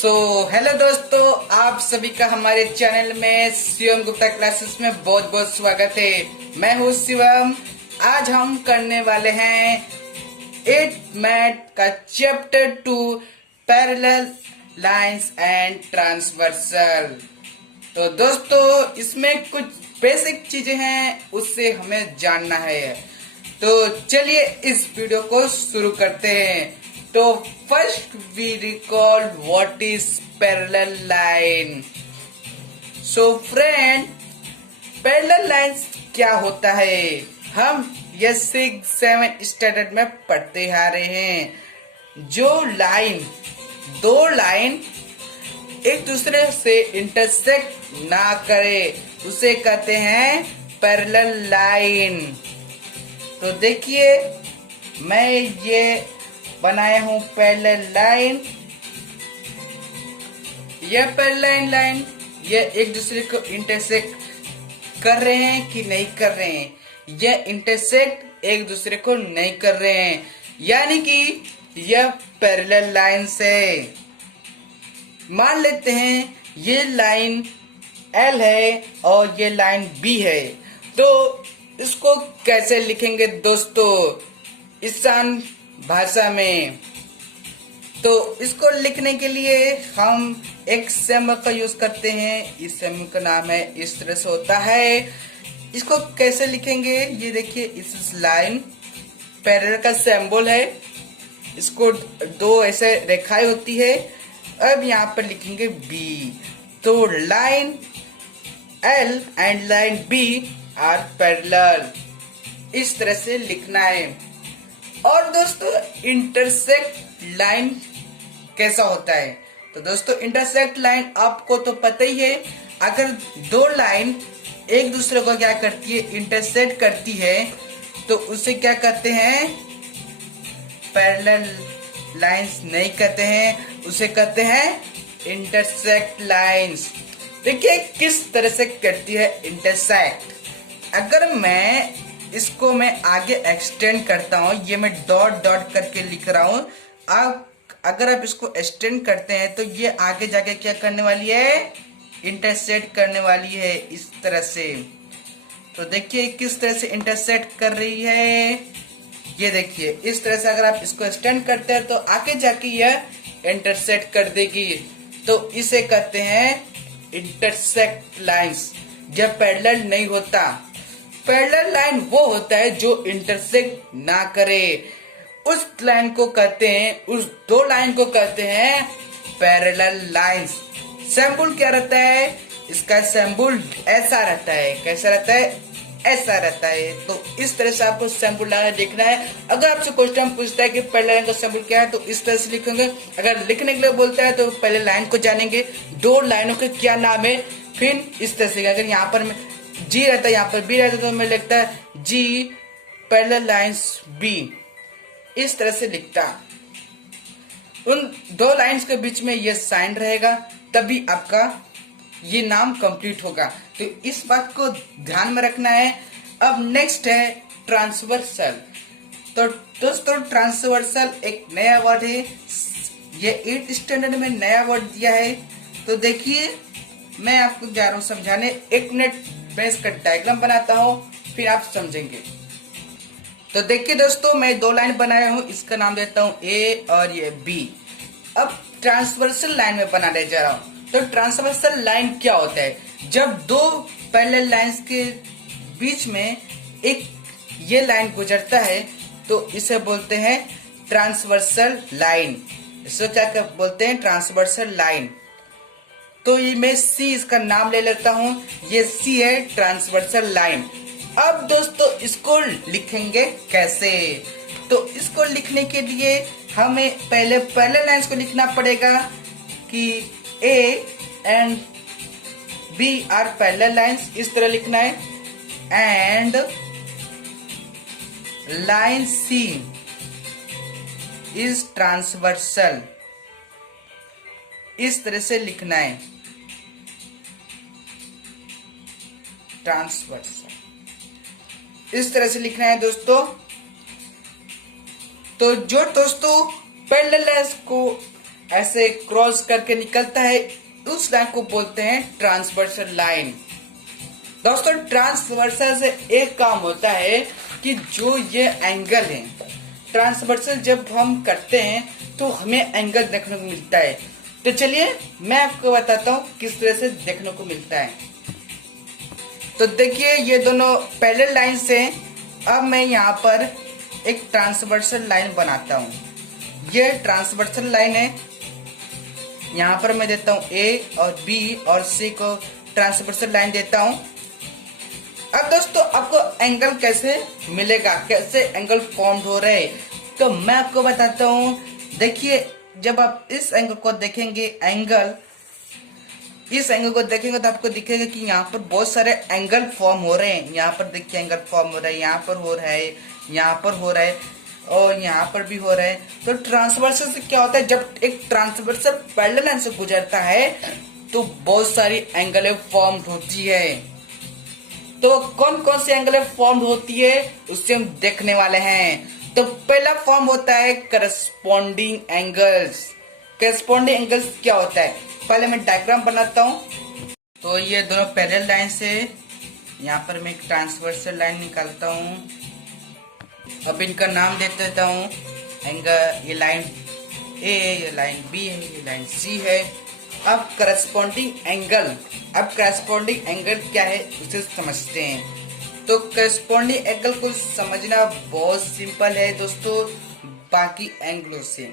Hello दोस्तों, आप सभी का हमारे चैनल में शिवम गुप्ता क्लासेस में बहुत बहुत स्वागत है। मैं हूँ शिवम। आज हम करने वाले हैं 8th मैथ का chapter 2 parallel lines and transversal. तो दोस्तों, इसमें कुछ बेसिक चीजें हैं, उससे हमें जानना है। तो चलिए इस वीडियो को शुरू करते हैं। तो first we recall what is parallel line. So friend, parallel lines क्या होता है, हम ये 6-7 स्टैंडर्ड में पढ़ते आ रहे हैं। जो दो लाइन एक दूसरे से इंटरसेक्ट ना करे उसे कहते हैं पैरेलल लाइन। तो देखिए, मैं ये बनाया हूं पैरेलल लाइन। यह पैरेलल लाइन ये एक दूसरे को इंटरसेक्ट कर रहे हैं कि नहीं कर रहे हैं। यह इंटरसेक्ट एक दूसरे को नहीं कर रहे हैं, यानी कि यह पैरेलल लाइन है। मान लेते हैं ये लाइन L है और ये लाइन B है। तो इसको कैसे लिखेंगे दोस्तों आसान भाषा में? तो इसको लिखने के लिए हम एक सिंबल का यूज करते हैं। इस सिंबल का नाम है, इस तरह से होता है। इसको कैसे लिखेंगे, ये देखिए, इस लाइन पैरेलल का सिंबल है। इसको दो ऐसे रेखाएं होती है। अब यहाँ पर लिखेंगे B। तो line L and line B are parallel, इस तरह से लिखना है। और दोस्तों, इंटरसेक्ट लाइन कैसा होता है? तो दोस्तों, इंटरसेक्ट लाइन आपको तो पता ही है। अगर दो लाइन एक दूसरे को क्या करती है, इंटरसेक्ट करती है, तो उसे क्या कहते हैं? पैरेलल लाइंस नहीं कहते हैं, उसे कहते हैं इंटरसेक्ट लाइंस। देखिए किस तरह से करती है इंटरसेक्ट। अगर मैं इसको आगे एक्सटेंड करता हूं, ये मैं डॉट डॉट करके लिख रहा हूं। अगर आप इसको एक्सटेंड करते हैं तो ये आगे जाके क्या करने वाली है? इंटरसेक्ट करने वाली है, इस तरह से। तो देखिए किस तरह से इंटरसेक्ट कर रही है। ये देखिए, इस तरह से अगर आप इसको एक्सटेंड करते हैं तो आगे जाके यह इंटरसेक्ट कर देगी। तो इसे कहते हैं इंटरसेक्ट लाइंस। जब पैरेलल नहीं होता, पैरेलल लाइन वो होता है जो इंटरसेक्ट ना करे, उस लाइन को कहते हैं, उस दो लाइन को कहते हैं पैरेलल लाइंस। सिंबल क्या रहता है? इसका सिंबल ऐसा रहता है। कैसा रहता है? ऐसा रहता है। तो इस तरह से आपको सिंबल लगाना देखना है। अगर आपसे क्वेश्चन पूछता है कि पहले लाइन का सिंबल क्या है, तो इस तरह से लिखेंगे। अगर लिखने के लिए बोलता है तो पहले लाइन को जानेंगे, दो लाइनों के क्या नाम है, फिर इस तरह से। अगर यहाँ पर G रहता है, यहाँ पर B रहता है, तो मैं लिखता है G पैरेलल लाइंस B, इस तरह से लिखता। उन दो लाइंस के बीच में ये साइन रहेगा, तभी आपका ये नाम कंप्लीट होगा। तो इस बात को ध्यान में रखना है। अब नेक्स्ट है ट्रांसवर्सल। तो दोस्तों, ट्रांसवर्सल एक नया वर्ड है। ये 8th स्टैंडर्ड में नया वर्ड दिया है। तो देखिए, मैं आपको जा रहा हूं समझाने। 1 मिनट मैं इसका डायग्राम बनाता हूँ, फिर आप समझेंगे। तो देखिए दोस्तों, मैं दो लाइन बनाया हूँ, इसका नाम देता हूँ A और ये B। अब ट्रांसवर्सल लाइन में बनाने जा रहा हूँ। तो ट्रांसवर्सल लाइन क्या होता है? जब दो पैरेलल लाइंस के बीच में एक ये लाइन गुजरता है, तो इसे बोलते हैं ट्रांसवर्सल लाइन। इसे क्या बोलते हैं? Transversal line. तो ये मैं C इसका नाम ले लेता हूं। ये C है ट्रांसवर्सल लाइन। अब दोस्तों, इसको लिखेंगे कैसे? तो इसको लिखने के लिए हमें पहले पैरेलल लाइंस को लिखना पड़ेगा कि A and B are parallel lines, इस तरह लिखना है। And line C is transversal, इस तरह से लिखना है। ट्रांसवर्सल, इस तरह से लिखना है दोस्तों। तो जो दोस्तों पैरेलल लाइंस को ऐसे क्रॉस करके निकलता है, उस लाइन को बोलते हैं ट्रांसवर्सल लाइन। दोस्तों ट्रांसवर्सल से एक काम होता है कि जो ये एंगल है, ट्रांसवर्सल जब हम करते हैं तो हमें एंगल देखने को मिलता है। तो चलिए मैं आपको बताता हूँ किस तरह से देखने को मिलता है। तो देखिए ये दोनों पैरेलल लाइन से अब मैं यहाँ पर एक ट्रांसवर्सल लाइन बनाता हूँ। ये ट्रांसवर्सल लाइन है, यहाँ पर मैं देता हूँ ए और बी और सी को ट्रांसवर्सल लाइन देता हूँ। अब दोस्तों आपको एंगल कैसे मिलेगा, कैसे एंगल फॉर्म हो रहे हैं, तो मैं आपको बताता हूँ। देखिए जब आप इस एंगल को देखेंगे, इस एंगल को देखेंगे तो आपको दिखेगा कि यहाँ पर बहुत सारे एंगल फॉर्म हो रहे हैं। यहाँ पर देखिए एंगल फॉर्म हो रहा है, यहाँ पर हो रहा है, यहाँ पर हो रहा है और यहाँ पर भी हो रहा है। तो ट्रांसवर्सल से क्या होता है, जब एक ट्रांसवर्सल पैरेलल लाइन से गुजरता है तो बहुत सारी एंगलें फॉर्म होती है। तो कौन कौन सी एंगलें फॉर्म होती है उससे हम देखने वाले हैं। तो पहला फॉर्म होता है करस्पॉन्डिंग एंगल्स। करस्पॉन्डिंग एंगल्स क्या होता है, पहले मैं डायग्राम बनाता हूँ। तो ये दोनों पैरेलल लाइन से यहाँ पर मैं एक ट्रांसवर्सल लाइन निकालता हूँ। अब इनका नाम दे देता हूँ एंगल। ये लाइन ए है, ये लाइन बी है, ये लाइन सी है। अब करस्पॉन्डिंग एंगल, अब करस्पॉन्डिंग एंगल क्या है उसे समझते हैं। तो करस्पॉन्डिंग एंगल को समझना बहुत सिंपल है दोस्तों बाकी एंगलों से।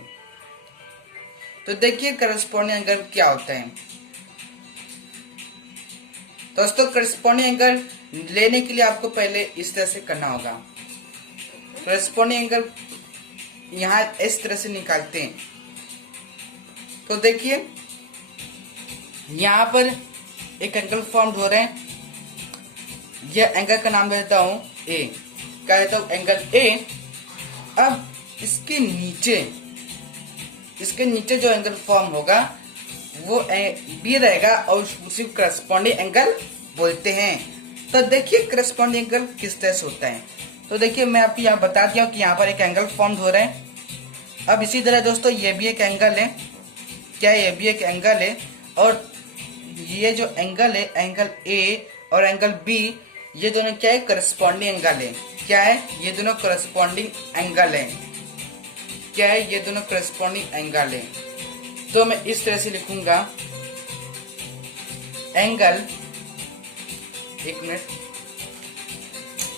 तो देखिए करस्पॉन्डिंग एंगल क्या होता है। दोस्तों करस्पॉन्डिंग एंगल लेने के लिए आपको पहले इस तरह से करना होगा। करस्पॉन्डिंग एंगल यहाँ इस तरह से निकालते हैं। तो देखिए यहाँ पर एक एंगल फॉर्म हो रहे हैं। यह एंगल का नाम देता हूं ए, क्या देता हूं एंगल ए। अब इसके नीचे जो एंगल फॉर्म होगा वो बी रहेगा और उसी करस्पॉन्डिंग एंगल बोलते हैं। तो देखिए करस्पॉन्डिंग एंगल किस तरह से होता है। तो देखिए मैं आपको यहाँ बता दिया कि यहाँ पर एक एंगल फॉर्म हो रहा है। अब इसी तरह दोस्तों ये भी एक एंगल है, क्या ये भी एक एंगल है। और ये जो एंगल है, एंगल ए और एंगल बी, ये दोनों क्या है, करस्पॉन्डिंग एंगल है। क्या है, ये दोनों करस्पॉन्डिंग एंगल है। क्या है, ये दोनों करस्पॉन्डिंग एंगल है। तो मैं इस तरह से लिखूंगा एंगल, एक minute,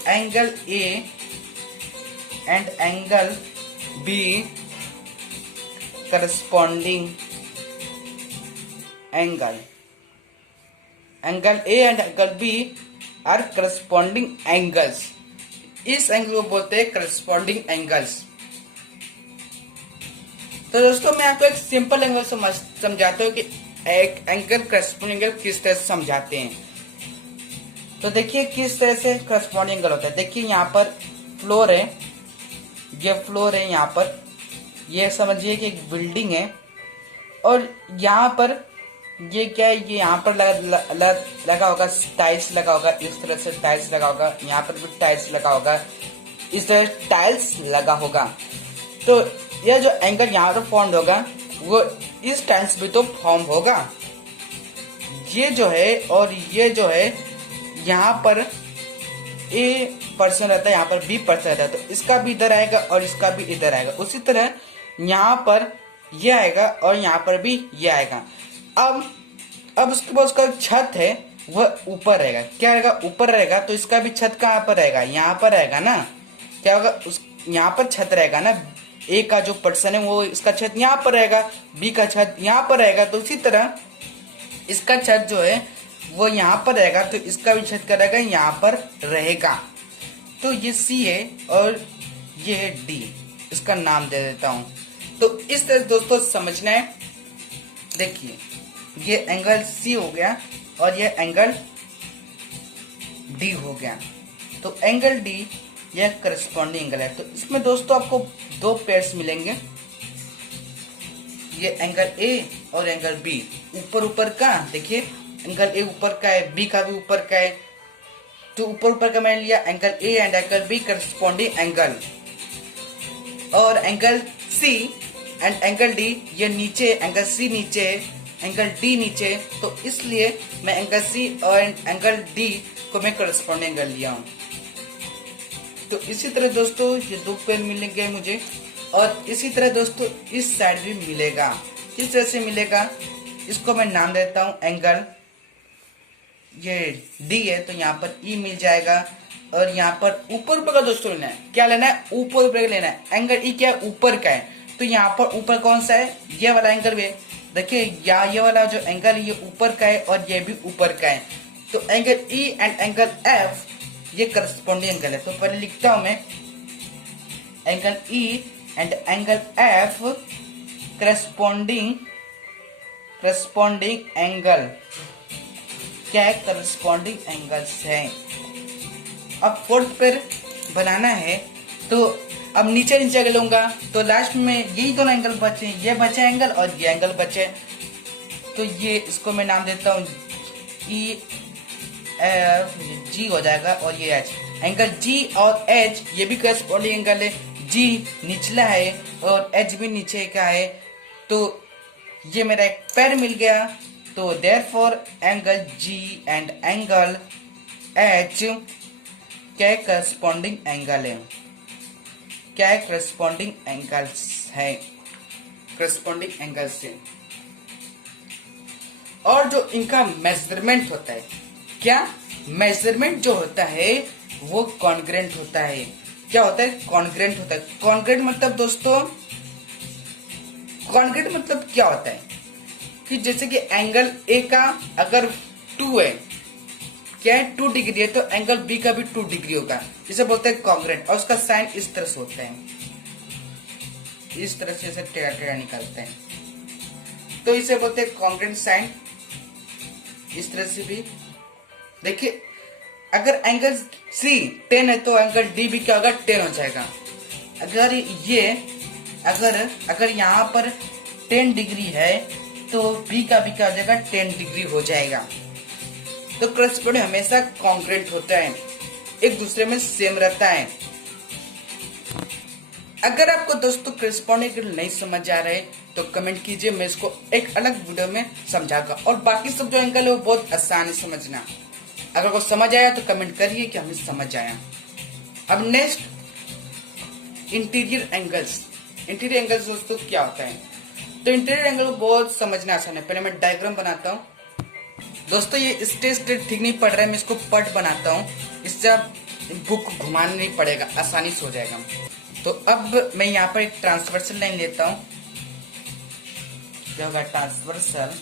angle A and angle B corresponding angle. Angle A and angle B are corresponding angles. इस एंगल को बोलते हैं करस्पॉन्डिंग एंगल्स। तो दोस्तों मैं आपको एक सिंपल एंगल समझाता हूँ कि एक एंगल करस्पॉन्डिंग एंगल किस तरह से समझाते हैं। तो देखिए किस तरह से करस्पॉन्डिंग एंगल होता है। देखिए यहाँ पर फ्लोर है, ये फ्लोर है। यहाँ पर ये समझिए कि एक बिल्डिंग है और यहाँ पर ये क्या है, ये यहाँ पर लगा होगा टाइल्स लगा होगा, इस तरह से टाइल्स लगा होगा। यहाँ पर भी टाइल्स लगा होगा, इस तरह टाइल्स लगा होगा। तो यह जो एंगल यहाँ पर फॉर्म होगा वो इस टाइल्स भी तो फॉर्म होगा। ये जो है और ये जो है, यहाँ पर ए पर्सन रहता है, यहाँ पर बी पर्सन रहता है। तो इसका भी इधर आएगा और इसका भी इधर आएगा। उसी तरह यहाँ पर ये आएगा और यहाँ पर भी ये आएगा। अब उसके बाद उसका छत है वह ऊपर रहेगा। क्या रहेगा, ऊपर रहेगा। तो इसका भी छत कहाँ पर रहेगा, यहाँ पर रहेगा ना। क्या होगा, उस यहाँ पर छत रहेगा ना। ए का जो पर्सन है वो, इसका छत यहाँ पर रहेगा, बी का छत यहाँ पर रहेगा। तो उसी तरह इसका छत जो है वो यहाँ पर रहेगा, तो इसका भी छत क्या रहेगा, यहाँ पर रहेगा। तो ये सी है और ये है डी, इसका नाम दे देता हूँ। तो इस तरह दोस्तों समझना है। देखिए ये एंगल सी हो गया और ये एंगल डी हो गया। तो एंगल डी यह करस्पॉन्डिंग एंगल है। तो इसमें दोस्तों आपको दो पेयर्स मिलेंगे, ये एंगल ए और एंगल बी। ऊपर ऊपर का देखिए, एंगल ए ऊपर का है, बी का भी ऊपर का है। तो ऊपर ऊपर का मैंने लिया angle A and angle B corresponding angle. और angle C and angle D, ये नीचे एंगल सी नीचे, एंगल डी नीचे, तो इसलिए मैं एंगल सी और एंगल डी को मैं करस्पॉन्डिंग एंगल लिया हूं। तो इसी तरह दोस्तों ये दो पेन मिलेंगे मुझे, और इसी तरह दोस्तों इस साइड भी मिलेगा। किस तरह से मिलेगा, इसको मैं नाम देता हूं एंगल, ये डी है तो यहाँ पर ई मिल जाएगा, और यहाँ पर ऊपर का दोस्तों लेना है, क्या लेना है, ऊपर का लेना है। एंगल ई क्या है, ऊपर का है, तो यहाँ पर ऊपर कौन सा है, ये वाला एंगल भी है। देखिए ये वाला जो एंगल है ये ऊपर का है और ये भी ऊपर का है, तो angle E and angle F ये करस्पॉन्डिंग एंगल है। तो पहले लिखता हूं मैं angle E and angle F corresponding angle, क्या है, करस्पॉन्डिंग एंगल्स है। अब फोर्थ पेयर बनाना है, तो अब नीचे नीचे अगर लूंगा तो लास्ट में यही दोनों एंगल बचे, ये बचे एंगल और ये एंगल बचे, तो ये इसको मैं नाम देता हूँ ई एफ, जी हो जाएगा, और ये एच। एंगल जी और एच ये भी करस्पॉन्डिंग एंगल है, जी निचला है और एच भी नीचे का है, तो ये मेरा एक पेयर मिल गया। तो therefore angle G and angle H क्या करस्पॉन्डिंग एंगल है, क्या है, करस्पॉन्डिंग एंगल्स है, करस्पॉन्डिंग एंगल्स है। और जो इनका मेजरमेंट होता है, क्या मेजरमेंट जो होता है वो कॉन्ग्रेंट होता है। क्या होता है, कॉन्ग्रेंट होता है। कॉन्ग्रेंट मतलब दोस्तों, कॉन्ग्रेंट मतलब क्या होता है कि जैसे कि एंगल ए का अगर 2 है, क्या है, 2 डिग्री है, तो एंगल बी का भी 2 डिग्री होगा, इसे बोलते हैं कॉन्ग्रेंट। और उसका साइन इस तरह से होता है, इस तरह से इसे टेढ़ा टेढ़ा निकालते हैं, तो इसे बोलते हैं कॉन्ग्रेंट साइन। इस तरह से भी देखिए, अगर एंगल सी 10 है तो एंगल डी भी क्या होगा, 10 हो जाएगा। अगर ये अगर यहाँ पर 10 डिग्री है तो बी का भी क्या हो जाएगा, 10 डिग्री हो जाएगा। तो करस्पॉन्डिंग हमेशा कॉन्ग्रेंट होता है, एक दूसरे में सेम रहता है। अगर आपको दोस्तों करस्पॉन्डिंग एंगल नहीं समझ आ रहे तो कमेंट कीजिए, मैं इसको एक अलग वीडियो में समझाऊंगा। और बाकी सब जो एंगल है वो बहुत आसान है समझना। अगर को समझ आया तो कमेंट करिए कि हमें समझ आया। अब next interior angles. Interior angles दोस्तों क्या होता है, तो इंटीरियर एंगल बहुत समझना आसान है। पहले मैं डायग्राम बनाता हूँ दोस्तों, ये स्ट्रेट ठीक नहीं पड़ रहा है, मैं इसको पट बनाता हूँ, इससे बुक घुमाना नहीं पड़ेगा, आसानी से हो जाएगा। तो अब मैं यहाँ पर एक ट्रांसवर्सल लाइन लेता हूँ, जो होगा ट्रांसवर्सल।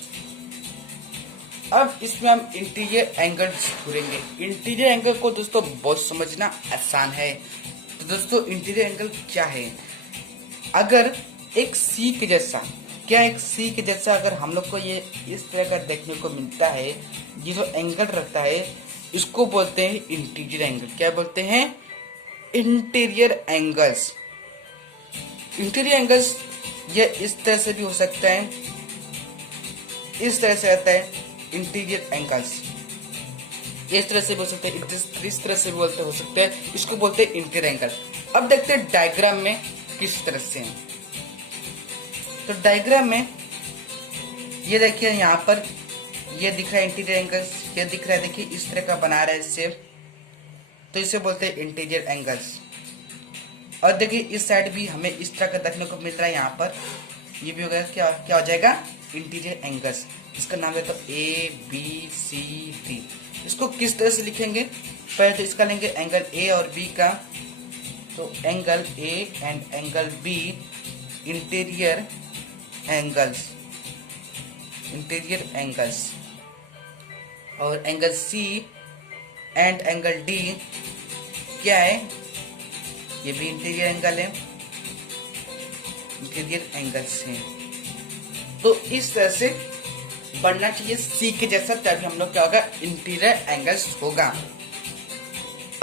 अब इसमें हम इंटीरियर एंगल ढूंढेंगे। इंटीरियर एंगल को दोस्तों बहुत समझना आसान है। तो दोस्तों इंटीरियर एंगल क्या है, अगर एक सी के जैसा, क्या एक सी के जैसा अगर हम लोग को ये इस तरह का देखने को मिलता है, ये जो एंगल रहता है इसको बोलते हैं इंटीरियर एंगल। क्या बोलते हैं, इंटीरियर एंगल्स। इंटीरियर एंगल्स ये इस तरह से भी हो सकता है, इस तरह से रहता है इंटीरियर एंगल्स, इस तरह से बोल सकते हैं, इस तरह से भी बोलते हो सकते हैं, इसको बोलते हैं इंटीरियर एंगल। अब देखते हैं डायग्राम में किस तरह से है। तो डायग्राम में ये देखिए, यहाँ पर ये दिख रहा है इंटीरियर एंगल्स, ये दिख रहा है, देखिए इस तरह का बना रहा है शेप, तो इसे बोलते हैं इंटीरियर एंगल्स। और देखिए इस साइड भी हमें इस तरह का देखने को मिल रहा है, यहाँ पर ये भी होगा, क्या क्या हो जाएगा, इंटीरियर एंगल्स। इसका नाम है तो ए बी सी डी। इसको किस तरह से लिखेंगे, पहले तो इसका लेंगे एंगल ए और बी का, तो angle A and angle B interior angles, interior angles. और angle C and angle D क्या है, ये भी इंटीरियर एंगल है, इंटीरियर एंगल्स हैं। तो इस तरह से बनना चाहिए सी के जैसा, तभी हम लोग क्या होगा, इंटीरियर एंगल्स होगा।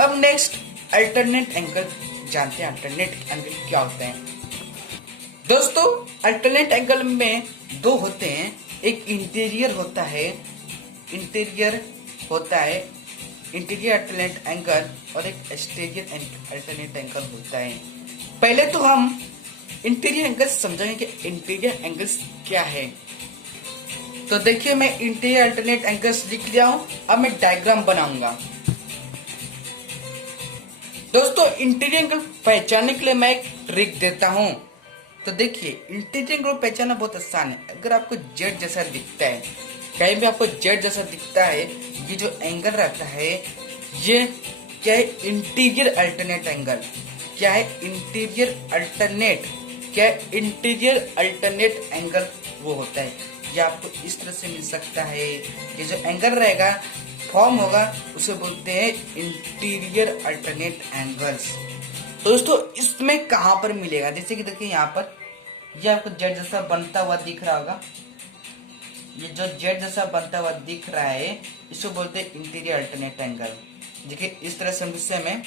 अब नेक्स्ट अल्टरनेट एंगल जानते हैं। अल्टरनेट एंगल क्या होते हैं दोस्तों, अल्टरनेट एंगल में दो होते हैं, एक इंटीरियर होता है, इंटीरियर होता है इंटीरियर अल्टरनेट एंगल, और एक एक्सटीरियर अल्टरनेट एंगल होता है। पहले तो हम इंटीरियर एंगल्स समझाएंगे कि इंटीरियर एंगल्स क्या है। तो देखिए मैं इंटीरियर अल्टरनेट एंगल्स लिख लिया हूं। अब मैं डायग्राम बनाऊंगा। दोस्तों इंटीरियर एंगल पहचानने के लिए मैं एक ट्रिक देता हूं। तो देखिए इंटीरियर एंगल पहचानना बहुत आसान है। अगर आपको जेड जैसा दिखता है, कहीं भी आपको जेड जैसा दिखता है, ये जो एंगल रहता है ये क्या है? Interior alternate angle. क्या है? Interior alternate. क्या है? इंटीरियर अल्टरनेट एंगल वो होता है। ये आपको इस तरह से मिल सकता है। ये जो एंगल रहेगा फॉर्म होगा उसे बोलते हैं इंटीरियर अल्टरनेट एंगल्स। तो दोस्तों इसमें कहां पर मिलेगा? जैसे कि देखिए यहाँ पर ये आपको जेड जैसा बनता हुआ दिख रहा होगा। ये जो जेड जैसा बनता हुआ दिख रहा है इसको बोलते हैं इंटीरियर अल्टरनेट एंगल। देखिए इस तरह से में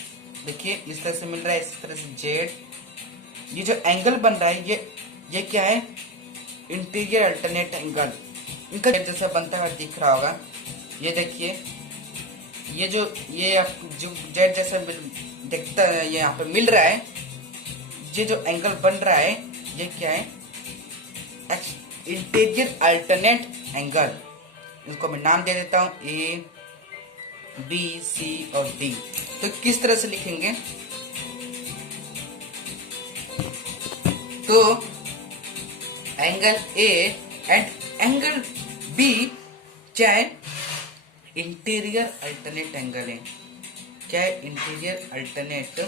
देखिए इस तरह से मिल रहा है, इस तरह से जेड। ये जो एंगल बन रहा है ये क्या है? Interior alternate angle. इनका जेड जैसा बनता हुआ दिख रहा होगा। ये देखिए ये आपको जो जेड जैसा दिखता है ये यहाँ पे मिल रहा है। ये जो एंगल बन रहा है ये क्या है? Interior alternate angle. इसको मैं नाम दे देता हूं ए बी सी और डी। तो किस तरह से लिखेंगे? तो angle A and angle B क्या है? इंटीरियर अल्टरनेट एंगल है। क्या है? इंटीरियर अल्टरनेट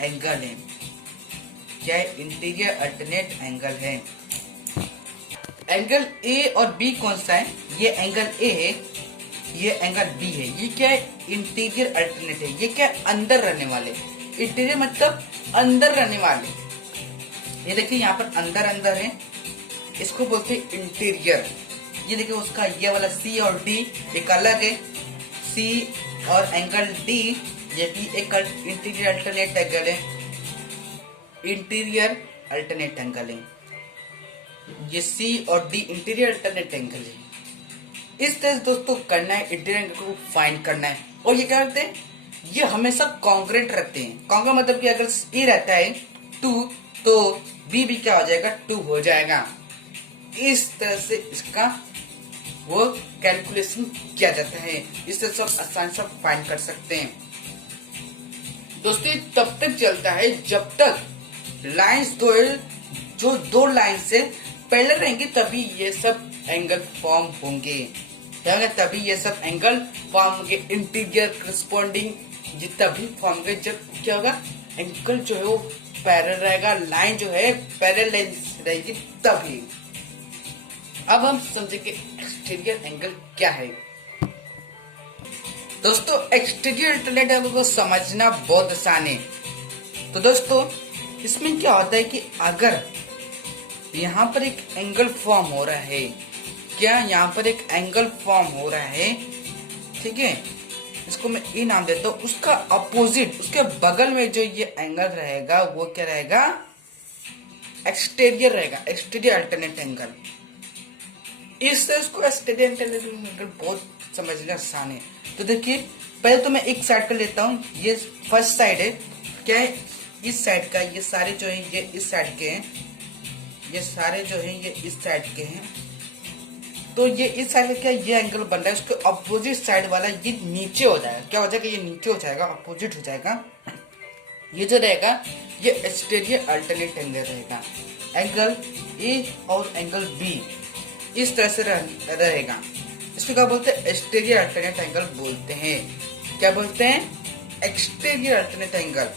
एंगल है। क्या है? इंटीरियर अल्टरनेट एंगल है। एंगल ए और बी कौन सा है? ये एंगल ए है, ये एंगल बी है। ये क्या है? इंटीरियर अल्टरनेट है। ये क्या है? अंदर रहने वाले। इंटीरियर मतलब अंदर रहने वाले। ये देखिए यहाँ पर अंदर है, इसको बोलते हैं इंटीरियर। ये देखिए उसका ये वाला सी और डी एक अलग है। सी और एंगल डी ये भी एक इंटीरियर अल्टरनेट एंगल है। इंटीरियर अल्टरनेट एंगल है। ये सी और डी इंटीरियर अल्टरनेट एंगल है। इस तरह से दोस्तों करना है, इंटीरियर एंगल को फाइंड करना है। और ये क्या करते हैं? ये हमेशा कॉन्ग्रुएंट रहते हैं। कॉन्ग्रुएंट मतलब कि अगर ए रहता है 2 तो बी भी क्या हो जाएगा? 2 हो जाएगा। इस तरह से इसका वो कैलकुलेशन किया जाता है। इस तरह से आसानी से फाइंड कर सकते हैं। दोस्तों तब तक चलता है जब तक लाइंस जो दो लाइन से पैरेलल रहेंगे तभी ये सब एंगल फॉर्म होंगे। तभी ये सब एंगल फॉर्म होंगे। इंटीरियर करस्पॉन्डिंग जितना भी फॉर्म होंगे। जब क्या होगा? एंगल जो है वो पैरेलल रहेगा, लाइन जो है पैरेलल लाइन रहेगी तभी। अब हम समझेंगे एक्सटीरियर एंगल क्या है। दोस्तों एक्सटीरियर अल्टरनेट एंगल को समझना बहुत आसान है। तो दोस्तों इसमें क्या होता है कि अगर यहाँ पर एक एंगल फॉर्म हो रहा है, क्या यहाँ पर एक एंगल फॉर्म हो रहा है, ठीक है, इसको मैं ई नाम देता हूँ। उसका अपोजिट, उसके बगल में जो ये एंगल रहेगा वो क्या रहेगा? एक्सटीरियर रहेगा। Exterior alternate angle. इससे उसको एक्सटीरियर अल्टरनेट एंगल बहुत समझना आसान है। तो देखिए पहले तो मैं एक साइड का लेता हूँ। ये फर्स्ट साइड है। क्या है? इस साइड का ये सारे जो है ये इस साइड के हैं, ये सारे जो है ये इस साइड के हैं। तो ये इस साइड का क्या ये एंगल बन रहा है, उसके अपोजिट साइड वाला ये नीचे हो जाएगा। क्या हो जाएगा? ये नीचे हो जाएगा, अपोजिट हो जाएगा। ये जो रहेगा ये एक्सटीरियर अल्टरनेट एंगल रहेगा। एंगल ए और एंगल बी इस तरह से रहेगा। इसको क्या बोलते हैं? एक्सटीरियर अल्टरनेट एंगल बोलते हैं। क्या बोलते हैं? Exterior alternate angle.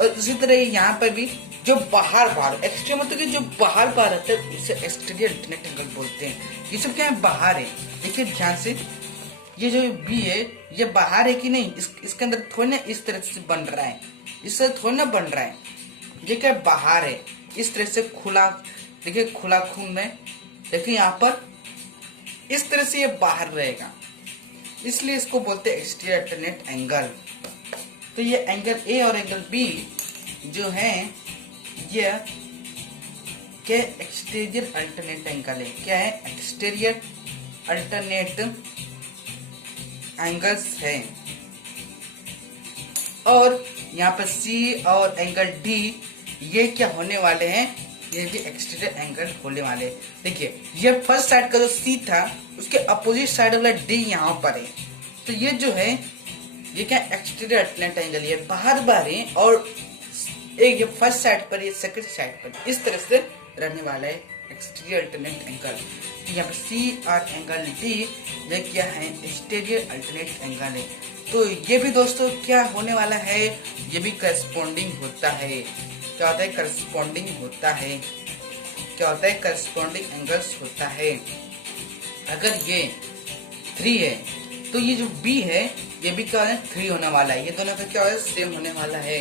और इसी तरह यहाँ पर भी जो बाहर एक्सटीरियर मतलब कि जो बाहर रहता है उसे एक्सटीरियर अल्टरनेट एंगल बोलते हैं। ये सब क्या है? बाहर है। देखिए ध्यान से, ये जो बी है ये बाहर है कि नहीं? इसके अंदर थोड़ी ना इस तरह से बन रहा है, इससे थोड़ी ना बन रहा है। ये क्या? बाहर है। इस तरह से खुला, देखिए खुला खून में, देखिए यहाँ पर इस तरह से ये बाहर रहेगा, इसलिए इसको बोलते हैं एक्सटीरियर अल्टरनेट एंगल। तो ये एंगल ए और एंगल बी जो है ये क्या? एक्सटीरियर अल्टरनेट एंगल है। क्या है? एक्सटीरियर अल्टरनेट एंगल्स है। और यहाँ पर सी और एंगल डी ये क्या होने वाले हैं, ये भी एक्सटीरियर एंगल होने वाले। देखिए ये फर्स्ट साइड का जो सी था उसके अपोजिट साइड वाला डी यहाँ पर है, तो ये जो है ये क्या एक्सटीरियर अल्टरनेट एंगल, ये बाहर बाहर है और एक ये फर्स्ट साइड पर, ये सेकंड साइड पर इस तरह से रहने वाला है एक्सटीरियर अल्टरनेट एंगल। तो यहाँ पर सी और एंगल डी ये क्या है, एक्सटीरियर अल्टरनेट एंगल है। तो ये भी दोस्तों क्या होने वाला है, ये भी करस्पॉन्डिंग होता है। क्या होता है, करस्पॉन्डिंग होता है। क्या होता है, करस्पॉन्डिंग एंगल्स होता है। अगर ये 3 है तो ये जो बी है ये भी क्या है, 3 होने वाला है। ये दोनों का क्या है, सेम होने वाला है।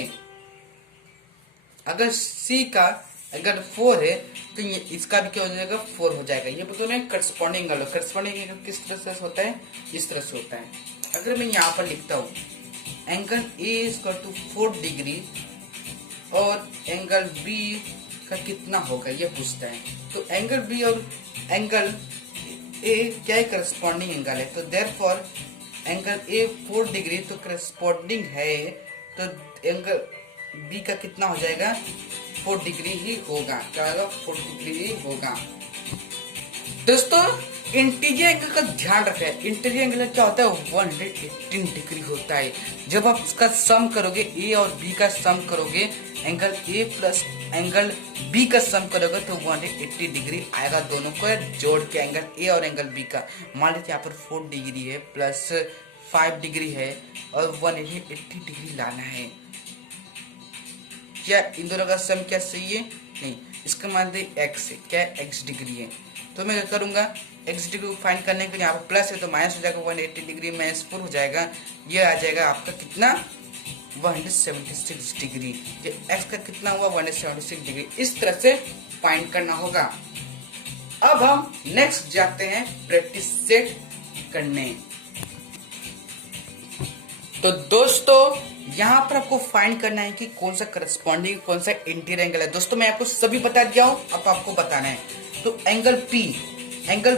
अगर सी का अगर 4 है तो ये इसका भी क्या हो जाएगा, 4 हो जाएगा। ये बोलते हैं करस्पॉन्डिंग एंगल। करस्पॉन्डिंग एंगल किस तरह से होता है, इस तरह से होता है। अगर मैं यहाँ पर लिखता हूँ angle A equal to 4 degree और एंगल बी का कितना होगा ये पूछता है, तो एंगल बी और एंगल ए क्या है, करस्पॉन्डिंग एंगल है। तो देयरफॉर एंगल ए 4 डिग्री तो करस्पॉन्डिंग है, तो एंगल बी का कितना हो जाएगा, 4 डिग्री ही होगा। क्या होगा, 4 डिग्री ही होगा। दोस्तों इंटीरियर एंगल का ध्यान रखें। इंटीरियर एंगल क्या होता है, 118 डिग्री होता है। जब आप इसका सम करोगे, ए और बी का सम करोगे, angle A plus angle B का सम करोगे तो 180 डिग्री आएगा। दोनों को जोड़ के एंगल ए और एंगल बी का, मान लीजिए यहाँ पर 4 डिग्री है प्लस 5 डिग्री है और 180 डिग्री लाना है। क्या इन दोनों का सम क्या सही है, नहीं, इसका मान दे x है, क्या x डिग्री है। तो मैं क्या करूंगा, x डिग्री को फाइंड करने के लिए यहाँ पर प्लस है तो माइनस हो जाएगा, 180 डिग्री माइनस 4 हो जाएगा। ये आ जाएगा आपका कितना, 176 डिग्री। ये x का कितना हुआ, 176 डिग्री। इस तरह से फाइंड करना होगा। अब हम नेक्स्ट जाते हैं प्रैक्टिस सेट करने। तो दोस्तों यहाँ पर आपको फाइंड करना है कि कौन सा करस्पॉन्डिंग कौन सा इंटीरियर एंगल है। दोस्तों मैं आपको सभी बता दिया हूँ, अब आपको बताना है। तो एंगल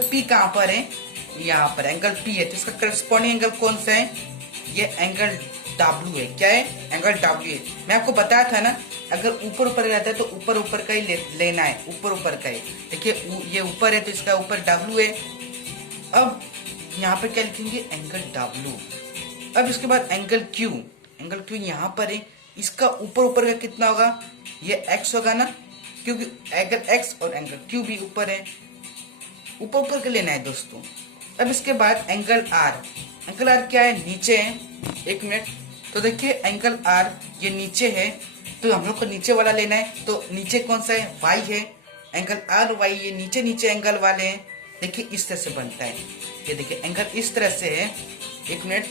पी कहाँ पर है, यहाँ पर एंगल पी है, तो इसका करस्पॉन्डिंग एंगल कौन सा है, ये एंगल W है। क्या है, एंगल W है। मैं आपको बताया था ना, अगर ऊपर ऊपर रहता है तो ऊपर ऊपर का ही लेना है, ऊपर ऊपर का ही। देखिए ये ऊपर है तो इसका ऊपर W है। अब यहाँ पर क्या लिखेंगे, एंगल W। अब इसके बाद एंगल Q यहाँ पर है, इसका ऊपर का कितना होगा, ये x होगा ना, क्योंकि एंगल x और एंगल Q भी ऊपर है, ऊपर का लेना है दोस्तों। अब इसके बाद एंगल R क्या है, नीचे है। एक मिनट, तो देखिए एंगल R ये नीचे है तो हम लोग को नीचे वाला लेना है। तो नीचे कौन सा है, y है। एंगल RY ये नीचे एंगल वाले हैं। देखिए इस तरह से बनता है, ये देखिए एंगल इस तरह से है। एक मिनट,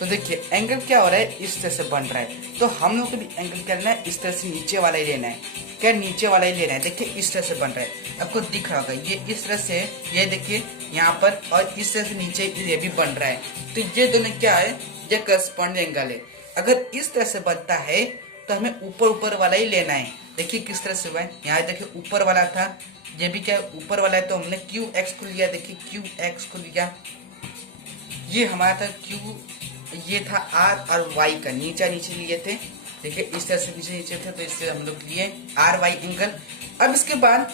तो देखिए एंगल क्या हो रहा है, इस तरह से बन रहा है। तो हम लोग को भी एंगल क्या लेना है, इस तरह से नीचे वाला ही लेना है। क्या, नीचे वाला ही लेना है। देखिए इस तरह से बन रहा है, आपको दिख रहा होगा, ये इस तरह से, ये देखिए यहाँ पर, और इस तरह से नीचे ये भी बन रहा है। तो ये दोनों क्या है, ये करस्पॉन्डिंग एंगल है। अगर इस तरह से बनता है तो हमें ऊपर वाला ही लेना है। देखिए किस तरह से हुआ है, यहाँ देखिए ऊपर वाला था, ये भी क्या ऊपर वाला है, तो हमने QX को लिया। देखिए QX को लिया, ये हमारा था Q, ये था R और Y का, नीचे लिए थे। देखिए इस तरह से नीचे थे, तो इससे हम लोग लिए RY एंगल। अब इसके बाद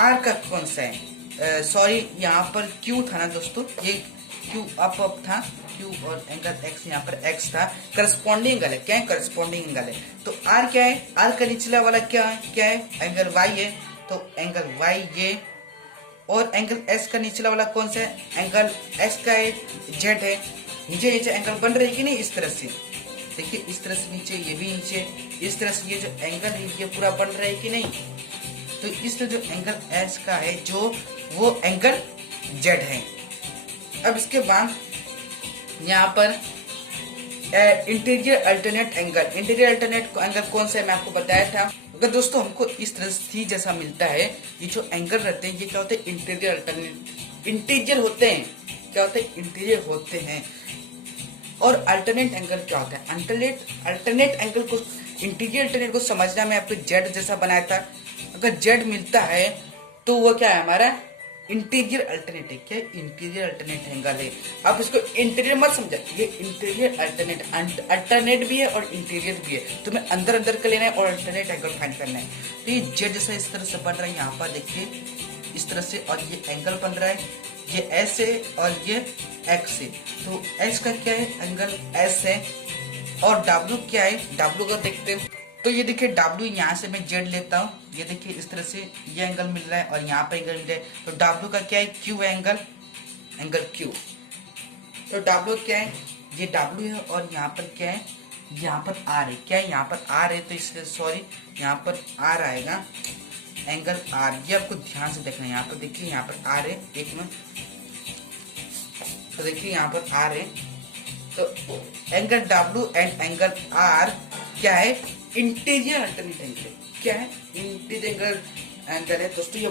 R का कौन सा है, सॉरी यहाँ पर Q था ना दोस्तों, ये Q अप था, Q और एंगल X यहाँ पर X था। करस्पॉन्डिंग एंगल है, क्या है, करस्पॉन्डिंग एंगल है। तो R क्या है, R का निचला वाला क्या है, एंगल Y है। तो एंगल Y ये, और एंगल S का निचला वाला कौन सा है, एंगल S का है, Z है। नीचे एंगल बन रही है कि नहीं, इस तरह से देखिए, इस तरह से नीचे, ये भी नीचे, इस तरह से ये जो एंगल है ये पूरा बन रहा है कि नहीं। तो इस तरह जो एंगल S का है जो वो एंगल Z है। अब इसके बाद यहाँ पर इंटीरियर अल्टरनेट एंगल कौन सा है, मैं आपको बताया था। अगर दोस्तों हमको इस तरह से जैसा मिलता है, ये जो एंगल रहते हैं ये क्या होते हैं, इंटीरियर होते हैं। क्या होते हैं, इंटीरियर होते हैं। और अल्टरनेट एंगल क्या होता है, अल्टरनेट एंगल को, इंटीरियर अल्टरनेट को समझना मैं आपको जेड जैसा बनाया था। अगर जेड मिलता है तो वो क्या है, हमारा इंटीरियर अल्टरनेट है। क्या इंटीरियर अल्टरनेट एंगल है? आप इसको इंटीरियर मत समझा, ये इंटीरियर अल्टरनेट भी है और इंटीरियर भी है। तुम्हें अंदर अंदर का लेना है और अल्टरनेट एंगल फाइंड करना है। तो ये जेड जैसा इस तरह से बन रहा है, यहाँ पर देखिए इस तरह से, और ये एंगल बन रहा है, ये एस है और ये एक्स है। तो एस का क्या है? एंगल एस है। और डब्ल्यू क्या है? डब्ल्यू का देखते हैं। तो ये देखिए डब्ल्यू, यहाँ से मैं जेड लेता हूँ, ये देखिए इस तरह से ये एंगल मिल रहा है और यहाँ पे एंगल मिल रहा है। तो डब्ल्यू का क्या है? Q angle, angle Q. तो डब्ल्यू क्या है? ये डब्ल्यू है और यहाँ पर क्या है? यहाँ पर आर है। क्या है? यहाँ पर आर है, तो इसलिए सॉरी यहाँ पर आर आएगा, एंगल आर। ये आपको ध्यान से देखना है। यहाँ पर देखिए यहाँ पर आर है, एक में तो देखिए यहाँ पर आर है। तो angle W and angle R क्या है? Interior alternate angle. क्या है? इंटीरियर एंगल है दोस्तों, ये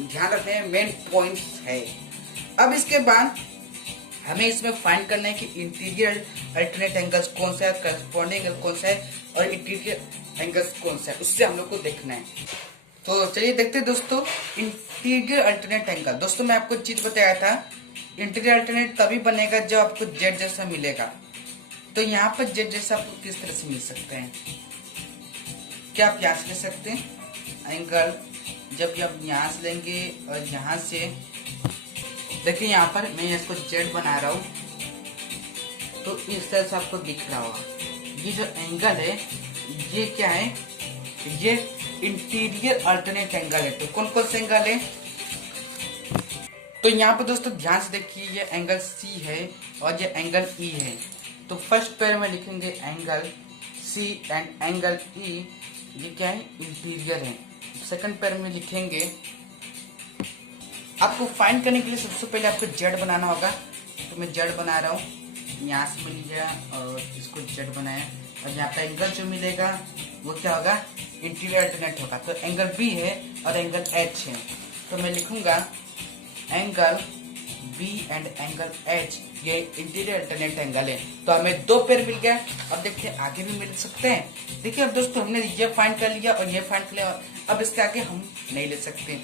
ध्यान रखना है, मेन पॉइंट है। अब इसके बाद हमें इसमें फाइंड करना है कि इंटीरियर अल्टरनेट एंगल्स कौन सा है, करस्पॉन्डिंग एंगल कौन सा है और इंटीरियर एंगल्स कौन सा है, उससे हम लोग को देखना है। तो चलिए देखते हैं दोस्तों इंटीरियर अल्टरनेट एंगल। दोस्तों मैं आपको चीज बताया था, इंटीरियर अल्टरनेट तभी बनेगा जब आपको जेड जैसा मिलेगा। तो यहाँ पर जेड जैसा आपको किस तरह से मिल सकते हैं? क्या आप यहाँ से ले सकते हैं एंगल? जब आप यहाँ से लेंगे और यहाँ से देखिए, यहाँ पर मैं इसको जेड बना रहा हूँ, तो इस तरह से आपको दिख रहा होगा। ये जो एंगल है ये क्या है? ये इंटीरियर अल्टरनेट एंगल है। तो कौन कौन से एंगल है? तो यहाँ पर दोस्तों ध्यान से देखिए, ये एंगल सी है और ये एंगल ई है। तो फर्स्ट पैर में लिखेंगे angle C and angle E, ये क्या है? इंटीरियर है। सेकंड पैर में लिखेंगे, आपको फाइंड करने के लिए सबसे पहले आपको जेड बनाना होगा। तो मैं जेड बना रहा हूँ, यहाँ से मिल गया और इसको जेड बनाया, और यहाँ पे एंगल जो मिलेगा वो क्या होगा? इंटीरियर अल्टरनेट होगा। तो एंगल बी है और एंगल एच है। तो मैं लिखूंगा angle B and angle H, ये इंटीरियर अल्टरनेट एंगल है। तो हमें दो पेयर मिल गया। अब देखते हैं आगे भी मिल सकते हैं। देखिए अब दोस्तों हमने ये फाइंड कर लिया और ये फाइंड कर लिया, अब इसके आगे हम नहीं ले सकते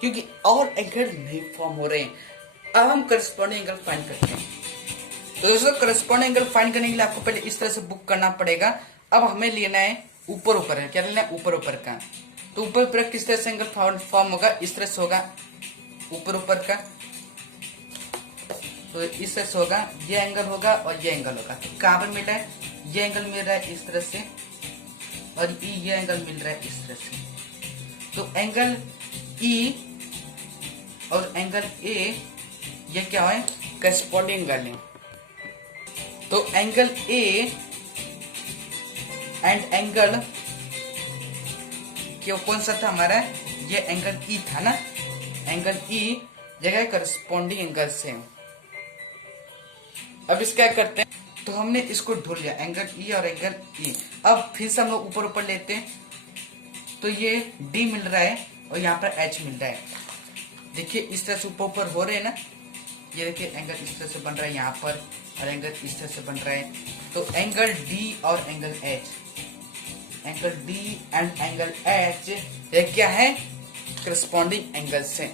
क्योंकि और एंगल नहीं फॉर्म हो रहे हैं। अब हम करस्पॉन्डिंग एंगल फाइंड करते हैं। तो दोस्तों करस्पॉन्डिंग एंगल फाइंड करने के लिए आपको पहले इस तरह से बुक करना पड़ेगा। अब हमें लेना है ऊपर ऊपर है। क्या लेना है? ऊपर ऊपर का। तो ऊपर ऊपर किस तरह से एंगल फॉर्म होगा? इस तरह से होगा ऊपर ऊपर का। तो इस तरह से होगा, ये एंगल होगा और ये एंगल होगा। तो कहां पर मिल रहा है? ये एंगल मिल रहा है इस तरह से और ये एंगल मिल रहा है इस तरह से। तो एंगल ई और एंगल ए ये क्या है? करस्पॉन्डिंग एंगल है। तो एंगल ए एंड एंगल क्यों कौन सा था हमारा? ये एंगल ई था ना। एंगल ई जगह करस्पॉन्डिंग एंगल से। अब इस क्या करते हैं? तो हमने इसको ढूंढ लिया, एंगल ई और एंगल ई। अब फिर से हम लोग ऊपर ऊपर लेते हैं। तो ये डी मिल रहा है और यहाँ पर एच मिल रहा है। देखिए इस तरह से ऊपर ऊपर हो रहे हैं ना। ये देखिए एंगल इस तरह से बन रहा है यहाँ पर और एंगल इस तरह से बन रहा है। तो एंगल डी और angle H, angle D and angle H ये क्या है? करस्पॉन्डिंग एंगल से।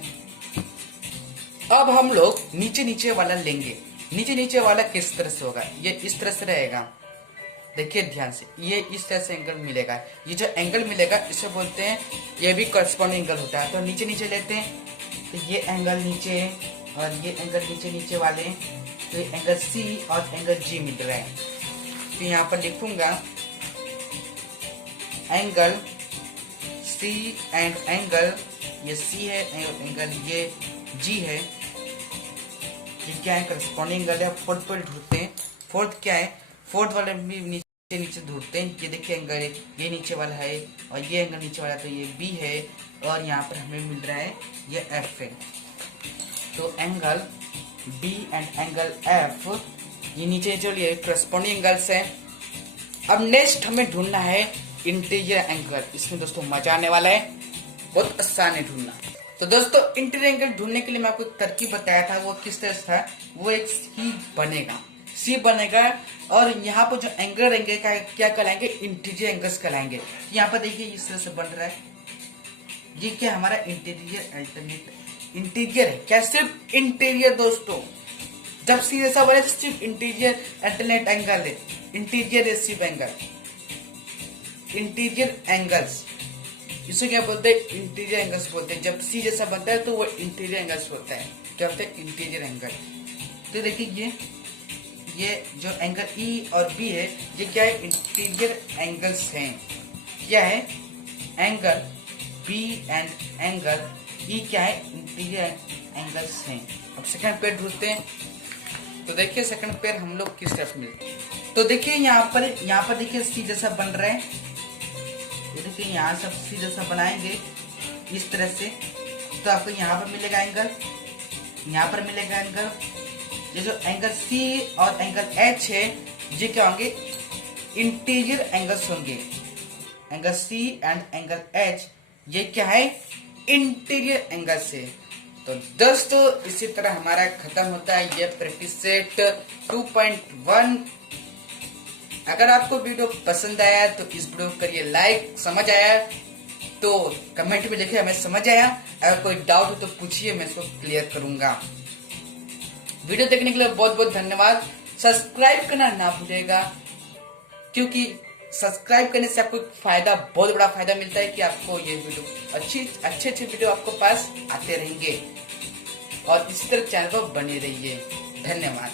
अब हम लोग नीचे नीचे वाला लेंगे। नीचे नीचे वाला किस तरह से होगा? ये इस तरह से रहेगा। देखिए ध्यान से, ये इस तरह से एंगल मिलेगा। ये जो एंगल मिलेगा इसे बोलते हैं, ये भी करस्पॉन्डिंग एंगल होता है। तो नीचे नीचे लेते हैं, तो ये एंगल नीचे और ये एंगल नीचे नीचे वाले, तो ये एंगल सी और एंगल जी मिल रहा है। तो यहाँ पर लिखूंगा एंगल सी एंड एंगल, ये सी है एंगल ये जी है। ये क्या है? करस्पॉन्डिंग एंगल है। फोर्थ पर ढूंढते हैं। फोर्थ क्या है? फोर्थ वाले भी नीचे नीचे ढूंढते हैं। ये देखिए एंगल ये नीचे वाला है और ये एंगल नीचे वाला, तो ये बी है और यहाँ पर हमें मिल रहा है ये एफ है। तो angle B and angle F ये नीचे नीचे करस्पॉन्डिंग एंगल्स है। अब नेक्स्ट हमें ढूंढना है इंटीरियर एंगल। इसमें दोस्तों मजा आने वाला है, बहुत आसान है ढूंढना। तो दोस्तों इंटीरियर एंगल ढूंढने के लिए मैं आपको एक तरकीब बताया था, वो किस तरह से था? वो एक सी बनेगा और यहाँ पर जो एंगल रहेंगे क्या कहलाएंगे? इंटीरियर एंगल्स कहलाएंगे। यहाँ पर देखिए इस तरह से बन रहा है, ये क्या हमारा इंटीरियर अल्टरनेट इंटीरियर है, क्या सिर्फ इंटीरियर दोस्तों। जब सी जैसा बने सिर्फ इंटीरियर अल्टरनेट एंगल है, इंटीरियर रेसिव एंगल, इंटीरियर एंगल्स, इसे क्या बोलते हैं, इंटीरियर एंगल्स बोलते हैं। जब सी जैसा बनता है तो वो इंटीरियर एंगल्स होता है, क्या होता है, इंटीरियर एंगल। तो देखिए ये जो एंगल ई और बी है ये क्या है, इंटीरियर एंगल्स हैं। क्या है, angle B and angle E क्या है, इंटीरियर एंगल्स हैं। अब सेकंड पेयर ढूंढते हैं। तो देखिए सेकंड पेयर हम लोग किस तरफ में, तो देखिए यहाँ पर देखिए सी जैसा बन रहा है, ये देखिए यहाँ सब सी जैसा बनाएंगे इस तरह से, तो आपको यहाँ पर मिलेगा एंगल, यहाँ पर मिलेगा एंगल। ये जो एंगल सी और एंगल एच है ये क्या होंगे, इंटीरियर एंगल्स होंगे। Angle C and angle H ये क्या है, इंटीरियर एंगल्स है। तो दोस्तों इसी तरह हमारा खत्म होता है ये प्रैक्टिस सेट 2.1। अगर आपको वीडियो पसंद आया तो इस वीडियो को करिए लाइक, समझ आया तो कमेंट में लिखिए हमें समझ आया। अगर कोई डाउट हो तो पूछिए, मैं इसको क्लियर करूंगा। वीडियो देखने के लिए बहुत बहुत धन्यवाद। सब्सक्राइब करना ना भूलिएगा, क्योंकि सब्सक्राइब करने से आपको फायदा, बहुत बड़ा फायदा मिलता है कि आपको ये वीडियो अच्छे वीडियो आपको पास आते रहेंगे। और इसी तरह चैनल पर बने रहिए। धन्यवाद।